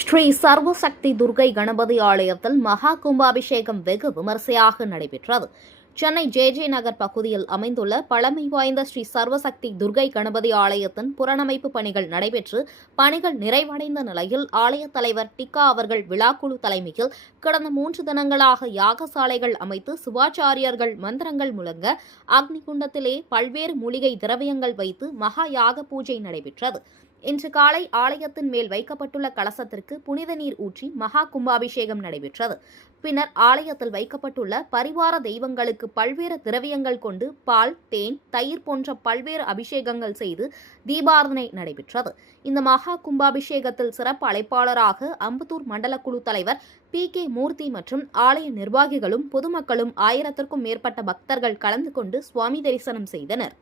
ஸ்ரீ சர்வசக்தி துர்கை கணபதி ஆலயத்தில் மகா கும்பாபிஷேகம் வெகு விமரிசையாக நடைபெற்றது. சென்னை ஜே நகர் பகுதியில் அமைந்துள்ள பழமை வாய்ந்த ஸ்ரீ சர்வசக்தி துர்கை கணபதி ஆலயத்தின் புனரமைப்பு பணிகள் நடைபெற்று பணிகள் நிறைவடைந்த நிலையில் ஆலய தலைவர் டிக்கா அவர்கள் விழாக்குழு தலைமையில் கடந்த 3 தினங்களாக யாகசாலைகள் அமைத்து சிவாச்சாரியர்கள் மந்திரங்கள் முழங்க அக்னிகுண்டத்திலே பல்வேறு மூலிகை திரவியங்கள் வைத்து மகா யாக பூஜை நடைபெற்றது. இன்று காலை ஆலயத்தின் மேல் வைக்கப்பட்டுள்ள கலசத்திற்கு புனித நீர் ஊற்றி மகா கும்பாபிஷேகம் நடைபெற்றது. பின்னர் ஆலயத்தில் வைக்கப்பட்டுள்ள பரிவார தெய்வங்களுக்கு பல்வேறு திரவியங்கள் கொண்டு பால், தேன், தயிர் போன்ற பல்வேறு அபிஷேகங்கள் செய்து தீபாராதனை நடைபெற்றது. இந்த மகா கும்பாபிஷேகத்தில் சிறப்பு அழைப்பாளராக அம்பத்தூர் மண்டல குழு தலைவர் PK மூர்த்தி மற்றும் ஆலய நிர்வாகிகளும் பொதுமக்களும் 1000க்கும் மேற்பட்ட பக்தர்கள் கலந்து கொண்டு சுவாமி தரிசனம் செய்தனர்.